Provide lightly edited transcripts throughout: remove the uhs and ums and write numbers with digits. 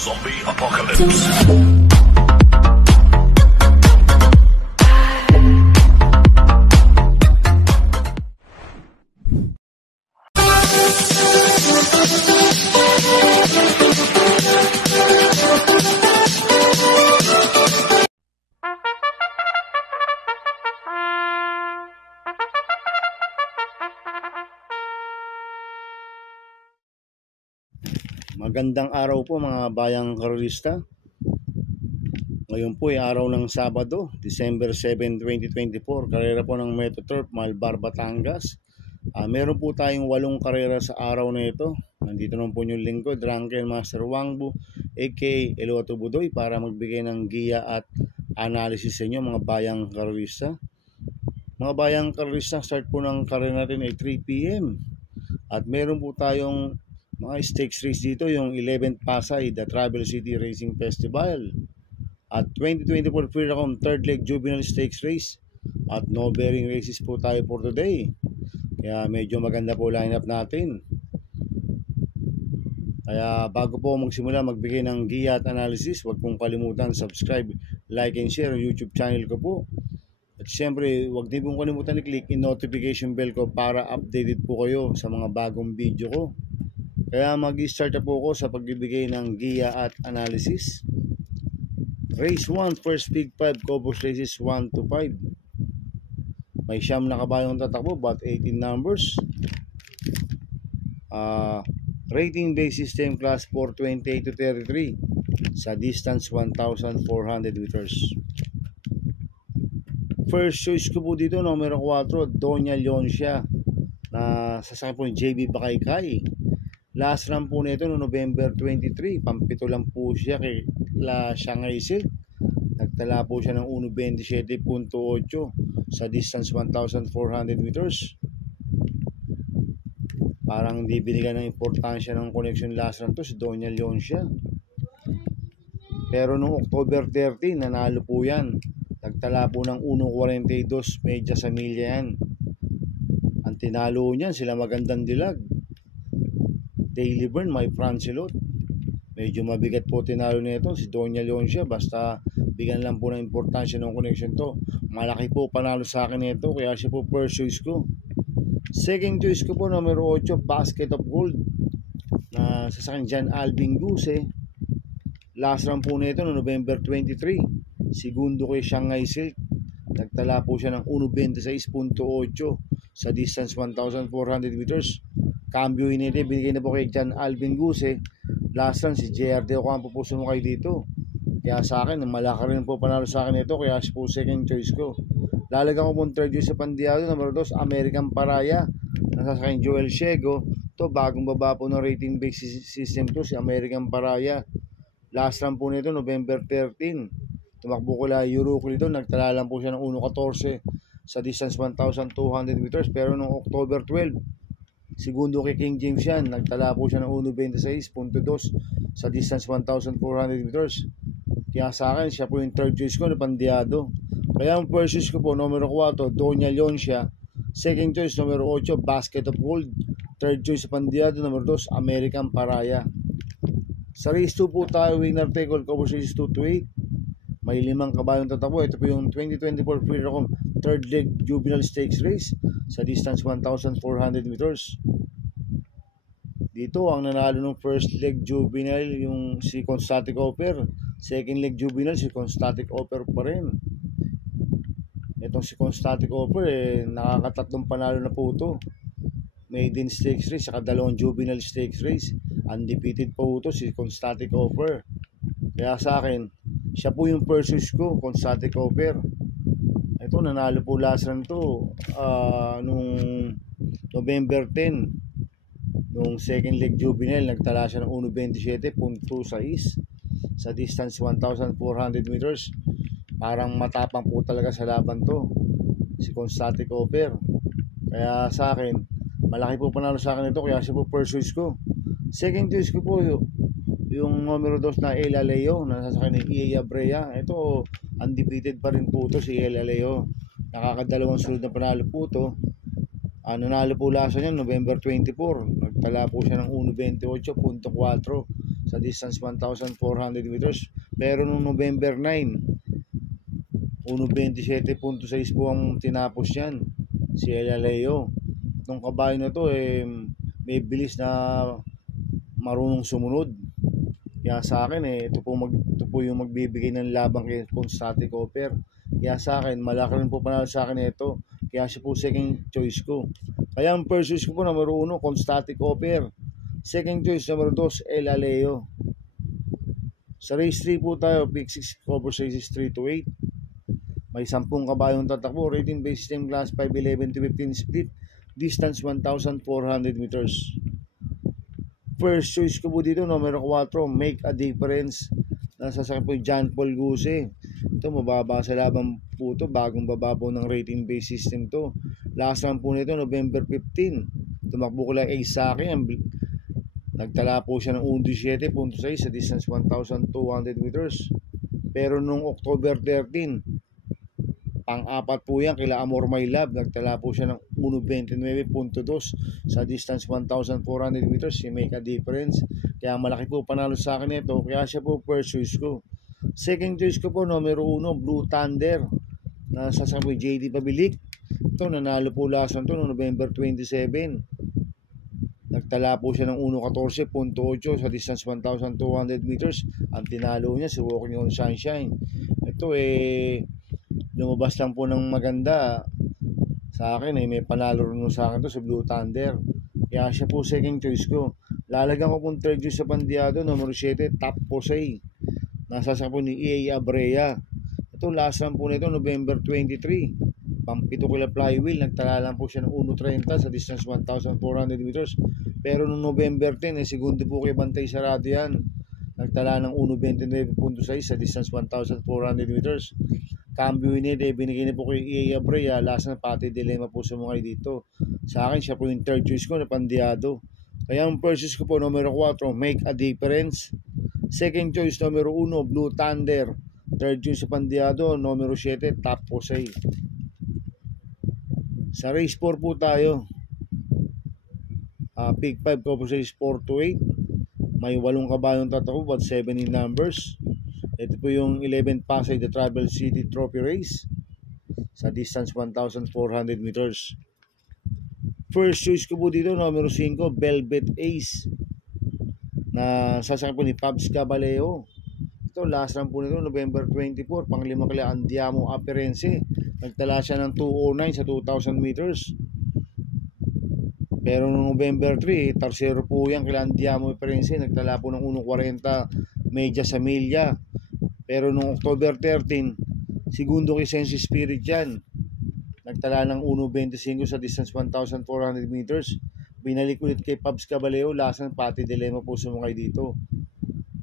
Zombie Apocalypse. Magandang araw po mga bayang karolista. Ngayon po ay araw ng Sabado, December 7, 2024. Karera po ng Metoturf, Malbar, Batangas. Meron po tayong 8 karera sa araw na ito. Nandito naman po yung lingkod, Drunken Master Wangbu, aka Eloto Budoy, para magbigay ng giya at analysis sa inyo mga bayang karolista. Mga bayang karolista, start po ng karera natin ay 3 PM. At meron po tayong mga stakes race dito, yung 11th Pasay, the Travel City Racing Festival. At 2024 Freedom 3rd leg Juvenile Stakes Race. At no bearing races po tayo for today. Kaya medyo maganda po lineup natin. Kaya bago po magsimula magbigay ng giya at analysis, huwag pong kalimutan subscribe, like and share yung YouTube channel ko po. At syempre, huwag din pong kalimutan i-click yung notification bell ko para updated po kayo sa mga bagong video ko. Kaya mag-start na po ako sa pagbibigay ng giya at analysis. Race 1, first pick 5, Cobos races 1 to 5. May siyam na kabayong tatakbo, but 18 numbers. Rating base system class 428 to 33 sa distance 1,400 meters. First choice ko po dito, numero 4, Doña Leoncia, na sasakyan po ng JB Bakaykay. Last run po nito no November 23, pampito lang po siya kay La Shanghai Silk. Nagtala po siya ng 1.27.8 sa distance 1,400 meters. Parang hindi binigyan ng importansya ng connection last run to si Doña Leoncia. Pero noong October 13, nanalo po yan. Nagtala po ng 1.42 medya sa milya yan. Ang tinalo niyan, sila Magandang Dilag, Daily Burn, My Francelot. Medyo mabigat po tinalo nito si Doña Leoncia, basta bigyan lang po ng importansya ng connection to. Malaki po panalo sa akin nito, kaya siya po first choice ko. Second choice ko po, numero 8, Basket of Gold, na sasakyan dyan Alvin Guse. Last run po nito no November 23, segundo kay Shanghai Silk. Nagtala po siya ng 1.26.8 sa distance 1,400 meters. Cambio hinete, binigay na po kay Jan Alvin Guse. Last run si JRD Ocampo po sumakay dito. Kaya sa akin, malaka rin po panalo sa akin ito, kaya siya po second choice ko. Lalagyan ko po third choice sa Pandiado, number 2, American Paraya, nasasakyan Joel Ciego. Ito, bagong baba po ng rating base system to, si American Paraya. Last run po nito, November 13. Tumakbo ko lang Eurocli dito, nagtala lang po siya ng 1.14 sa distance 1,200 meters. Pero noong October 12, segundo kay King James yan, nagtala po siya ng 1.26.2 sa distance 1,400 meters. Kaya sa akin, siya po yung third choice ko na Pandiado. Kaya ang first choice ko po, numero 4, Doña Leoncia. Second choice, numero 8, Basket of Gold. Third choice sa Pandiado, numero 2, American Paraya. Sa race 2 po tayo, winner take all, Cobos races 2 to 8. May 5 kabayong tatakbo. Ito po yung 2024 Freedom 3rd leg Juvenile Stakes Race sa distance 1,400 meters. Dito ang nanalo ng first leg Juvenile yung si Constatic Offer. Second leg Juvenile si Constatic Offer pa rin. Itong si Constatic Offer nakakatatlong panalo na po ito. Maiden Stakes Race saka 2 Juvenile Stakes Race. Undefeated po ito si Constatic Offer. Kaya sa akin, siya po yung first choice ko, Constatic Offer. Ito, nanalo po last run to nung November 10. Nung second leg Juvenile, nagtala siya ng 1.27.26 sa distance 1,400 meters. Parang matapang po talaga sa laban to, si Constatic Offer. Kaya sa akin, malaki po panalo sa akin ito, kaya siya po first choice ko. Second choice ko po yung numero 2 na El Aleo, na sasakyan ng EA Abrea. Ito, undefeated pa rin po ito si El Aleo. Nakakadalawang sunod na panalo po ito. Nanalo po lasa niya November 24. Nagtala po siya ng 1.28.4 sa distance 1,400 meters. Pero nung November 9, 1.27.6 po ang tinapos yan, si Elaleo. Itong kabayo na to may bilis na marunong sumunod. Kaya sa akin ito po yung magbibigay ng labang kay Constante Cooper. Kaya sa akin, malaki rin po panalo sa akin ito. Kaya siya po second choice ko. Kaya ang first choice ko po, number 1, Constante Cooper. Second choice, number 2, Elaleo. Sa race 3 po tayo, pick 6 cover sizes 3 to 8. May 10 kabayong tatakbo, rating based system class 511 to 15 split, distance 1,400 meters. First choice ko po dito, number 4, Make a Difference. Nasasakyan po yung John Paul Guse. Ito, mababa sa labang po ito, bagong bababaw ng rating based system to. Last run po nito, November 15. Tumakbo ko lang ay sa akin. Nagtala po siya ng 17.6 sa distance 1,200 meters. Pero nung October 13, pang-apat po yan, kila Amor My Love, nagtala po siya ng 1.29.2 sa distance 1,400 meters. Si Make a Difference. Kaya malaki po panalo sa akin ito. Kaya siya po first choice ko. Second choice ko po, numero 1, Blue Thunder. Nasasakyan po JD Pabilik. Ito, nanalo po last ito noong November 27. Nagtala po siya ng 1.14.8 sa distance 1,200 meters. Ang tinalo niya si Walking on Sunshine. Ito lumabas lang po ng maganda. Sa akin may panalo rin sa akin to sa Blue Thunder. Kaya siya po second choice ko. Lalagyan ko pong third choice sa Pandiado, numero 7, Top Posay. Nasasakyan po ni EA Abrea. Ito last run po nito, November 23. Pampito kila flywheel, nagtala lang po siya ng 1.30 sa distance 1,400 meters. Pero noong November 10, segundo po kay Bantay Sarado yan. Nagtala ng 1.29.6 sa distance 1,400 meters. Cambio binigay na po kay EA Abrea. Last na pati dilemma po sa mga dito. Sa akin, siya po yung third choice ko na Pandiado. Kaya ang first choice ko po, numero 4, Make a Difference. Second choice, numero 1, Blue Thunder. Third choice sa Pandiado, numero 7, Top Posay. Sa race 4 po tayo. Pick 5 cover size 4 to 8. May 8 kabayong tatakbo but 7 in numbers. Ito po yung 11th Pasay the Travel City Trophy Race sa distance 1,400 meters. First choice ko po dito, numero 5, Velvet Ace. Na sasakyan po ni Pabs Caballeo. Ito, last run po nito, November 24. Panglima kala Andiamo Aperense. Nagtala siya ng 209 sa 2,000 meters. Pero noong November 3, tarsero po yan kila Andiamo Aperense. Nagtala po ng 1.40 media sa milya. Pero noong October 13, segundo kay Sense Spirit yan. Nagtala ng 1.25 sa distance 1,400 meters. Binalik ulit kay Pabs Caballeo. Last run, pati dilemma po sa mga dito.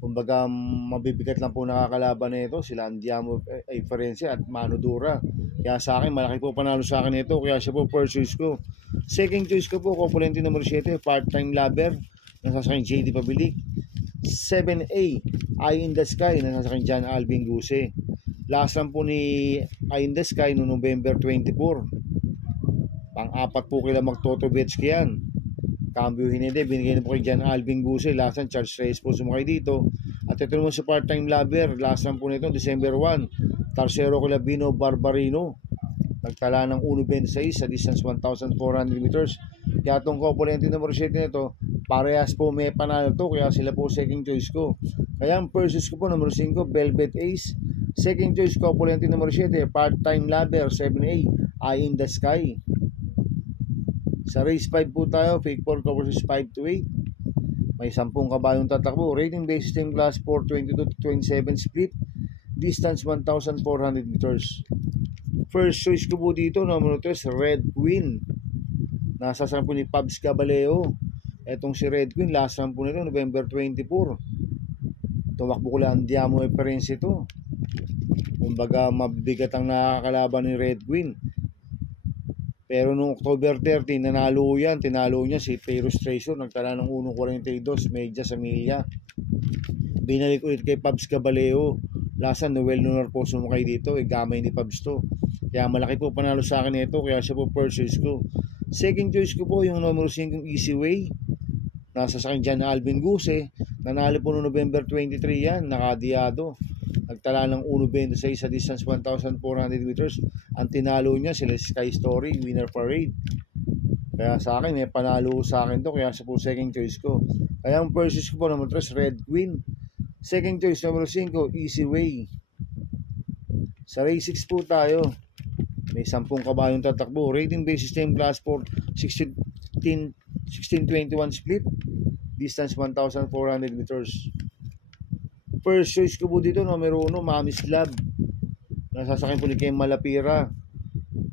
Kumbaga mabibigat lang po nakakalaban na ito sila Andiamo Aperense at Mano Dura. Kaya sa akin malaki po panalo sa akin ito. Kaya siya po first choice ko. Second choice ko po, Kopulente numero 7, Part-Time Lover. Nasasakyan JD Pabilik. 7A, Eye in the Sky. Nasasakyan John Alvin Guse. Last run po ni Eye in the Sky noong November 24. Pang-apat po kila Magtotobetski yan. Cambio Hinede, binigay na po kay John Alvin Guse. Last run, Charles Reyes po sumakay dito. At ito naman sa Part-Time Lover. Last run po nito, December 1. Tarsero kila Bino Barbarino. Nagtala ng 1.26 sa distance 1,400 meters. Kaya itong Kopulente numero 7 nito, parehas po may panalo to. Kaya sila po second choice ko. Kaya ang first choice ko po, numero 5, Velvet Ace. Second choice, Kopulente numero 7, Part-Time Lover, 7A, Eye in the Sky. Sa race 5 po tayo, Fake 4 covers 5 to 8. May 10 kabayong tatakbo. Rating based system class 422 to 27 split. Distance 1,400 meters. First choice ko po dito, numero 3, Red Queen. Nasasakyan po ni Pabs Caballeo. Etong si Red Queen, last run po nito, November 24. Tumakbo ko lang Andiamo Aperense ito. Kumbaga mabibigat ang nakakalaban ni Red Queen. Pero noong October 13, nanalo yan. Tinalo niya si Peros Treasure. Nagtala ng 1.42 media sa milya. Binalik ulit kay Pabs Caballeo. Lasa Noel Lunar po sumakay dito. Gamay ni Pabs to. Kaya malaki po panalo sa akin ito. Kaya siya po first choice ko. Second choice ko po yung numero 5 Easy Way. Nasa sa akin John Alvin Guse. Nanalo po noong November 23 yan, nakadiyado. Nagtala ng 1.26 sa distance 1,400 meters. Ang tinalo niya sila Sky Story, Winner Parade. Kaya sa akin, may panalo sa akin to, kaya sa po second choice ko. Kaya ang first choice ko po, number 3, Red Queen. Second choice, number 5, Easy Way. Sa race 6 po tayo. May 10 kabayong tatakbo. Rating base system class 4, 1621 split. Distance 1,400 meters. First choice ko po dito, numero 1, Mami's Love. Nasasakyan po ni Kem Malapira.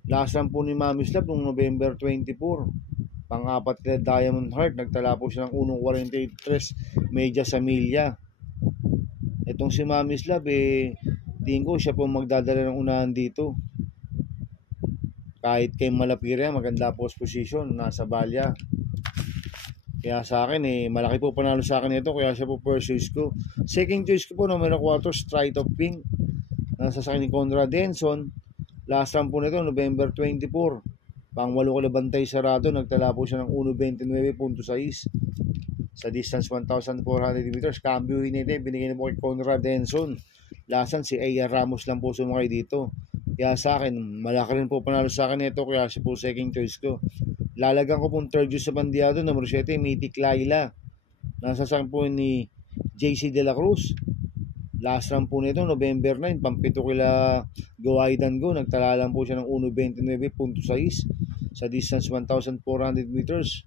Last run po ni Mami's Love noong November 24. Pang-apat kila Diamond Heart. Nagtala po siya ng 1.43 media sa milya. Itong si Mami's Love, tingin ko siya po magdadala ng unahan dito. Kahit Kem Malapira, maganda post position, nasa balya. Kaya sa akin, malaki po panalo sa akin ito, kaya siya po first choice ko. Second choice ko po, numero 4, Stride of Pink. Nasa sa akin ni Conrad Denson. Last run po nito, November 24. Pang-8 ko na bantay sarado, nagtala po siya ng 1.29.6 sa distance 1,400 meters. Cambio hinete, binigay na po kay Conrad Denson. Last run, si A.R. Ramos lang po sumakay dito. Kaya sa akin, malaki rin po panalo sa akin ito, kaya siya po second choice ko. Lalagan ko pong third choice sa bandiado, numero 7, Mythic Laila. Nasasakyan po ni JC De La Cruz. Last run po nito, November 9, pampito kila Gawaidan Go. Nagtala lang po siya ng 1.29.6 sa distance 1,400 meters.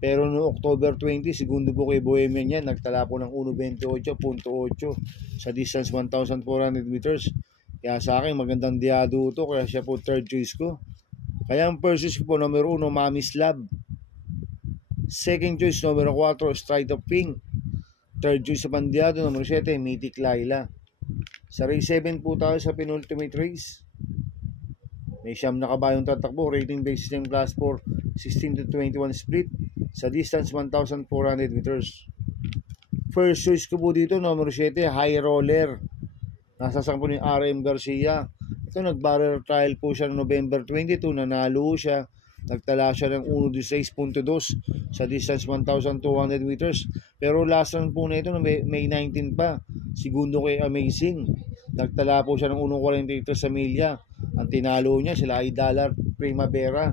Pero no October 20, segundo po kay Bohemian yan, nagtala po ng 1.28.8 sa distance 1,400 meters. Kaya sa akin, magandang diado ito, kaya siya po third choice ko. Kaya ang first choice ko po, numero 1, Mami's Love. Second choice, numero 4, Stride of Pink. Third choice sa bandiado, numero 7, Mythic Laila. Sa race 7 po tayo sa penultimate race. May 9 na kabayong tatakbo. Rating base system class 4, 16-21 split. Sa distance 1,400 meters. First choice ko po dito, numero 7, High Roller. Nasasakyan po ni RM Garcia. Ito, nag-barrel trial po siya noong November 22. Nanalo siya. Nagtala siya ng 1.16.2 sa distance 1,200 meters. Pero last run po na ito, May 19 pa. Segundo kay Amazing. Nagtala po siya ng 1.43 sa milya. Ang tinalo niya, sila ay Dollar Primavera.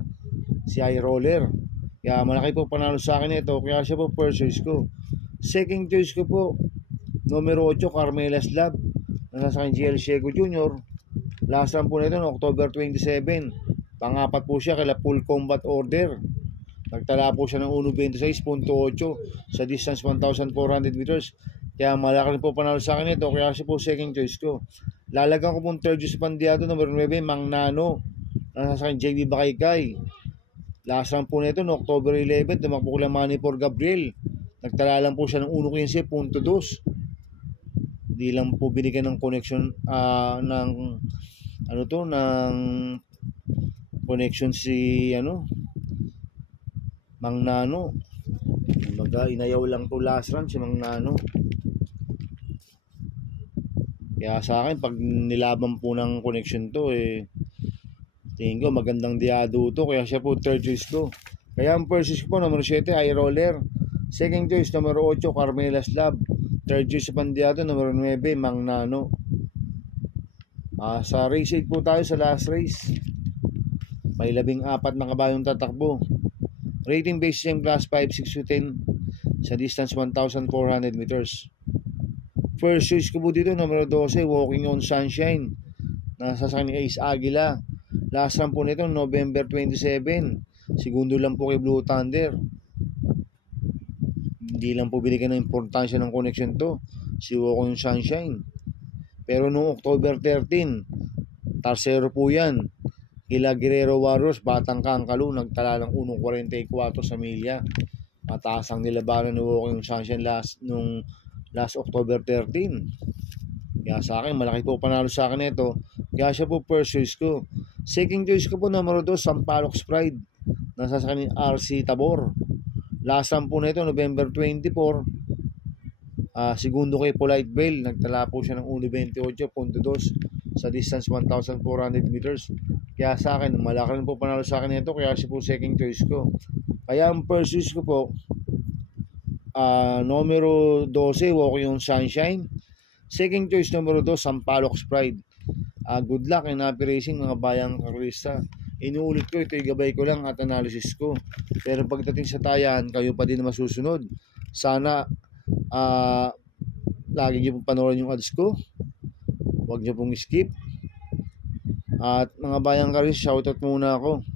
Si High Roller. Kaya malaki po panalo sa akin ito. Kaya siya po first choice ko. Second choice ko po, numero 8, Carmela's Love. Nasasakyan GL Shego Jr. Last run po nito no October 27. Pang-apat po siya kala Full Combat Order. Nagtala po siya ng 1.26.8 sa distance 1,400 meters. Kaya malaki rin po panalo sa akin ito, kaya siya po second choice ko. Lalagan ko pong third choice sa bandiado, numero 9, Mang Nano. Nasasakyan JB Bakaykay. Last run po nito no October 11. Tumakbo ko lang Manny for Gabriel. Nagtala lang po siya ng 1.15.2. Hindi lang po binigyan ng connection ng connection si Mang Nano. Inayaw lang to last run si Mang Nano. Kaya sa akin, pag nilaban po ng connection to, tingin ko magandang diado to, kaya siya po third choice ko. Kaya ang first choice ko po, numero 7, High Roller. Second choice, numero 8, Carmela's Love. Third choice sa bandiado, numero 9, Mang Nano. Sa race 8 po tayo sa last race. May 14 na kabayong tatakbo. Rating base system class 5, 6-10 sa distance 1,400 meters. First choice ko po dito, numero 12, Walking on Sunshine. Nasasakyan ni Ace Aguila. Last run po nito, November 27. Segundo lang po kay Blue Thunder. Hindi lang po binigyan ng importansya ng connection to, si Walking on Sunshine. Pero noong October 13, tarsero po yan. Kila Guerrero Warriors, Batang Kangkalo, nagtala ng 1.44 sa milya. Mataas ang nilabanan ni Walking on Sunshine last October 13. Kaya sa akin, malaki po panalo sa akin ito. Kaya siya po first choice ko. Second choice ko po, numero 2, Sampaloc Pride. Nasasakyan ni RC Tabor. Last run po na ito, November 24. Segundo kay Polite Bell. Nagtala po siya ng 1.28.2 sa distance 1,400 meters. Kaya sa akin, malaki rin po panalo sa akin ito. Kaya siya po second choice ko. Kaya ang first choice ko po, Numero 12, Walking on Sunshine. Second choice, numero 2, Sampaloc Pride. Good luck and happy racing mga bayang kakrista. Inuulit ko, ito gabay ko lang at analysis ko. Pero pagdating sa tayan, kayo pa din na masusunod. Sana lagi niyo pong panoorin yung ads ko. Huwag niyo pong skip. At mga bayang kakrista, shoutout muna ako.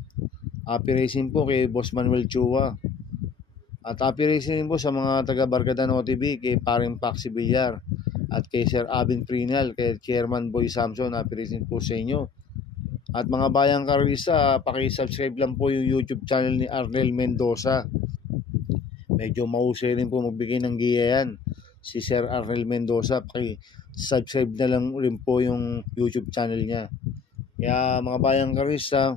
Happy racing po kay Boss Manuel Chua. At happy racing po sa mga taga Barkada TV, kay Paring Paxi Villar. At kay Sir Abin Prinal, kay Chairman Boy Samson, happy racing po sa inyo. At mga bayang karisa, paki-subscribe lang po yung YouTube channel ni Arnel Mendoza. Medyo mahusay rin po magbigay ng giya yan. Si Sir Arnel Mendoza, paki-subscribe na lang rin po yung YouTube channel niya. Kaya mga bayang karisa,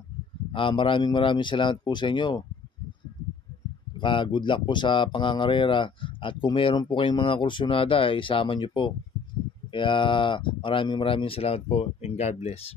maraming salamat po sa inyo. Good luck po sa pangangarera. At kung meron po kayong mga kursunada, isama nyo po. Kaya maraming salamat po and God bless.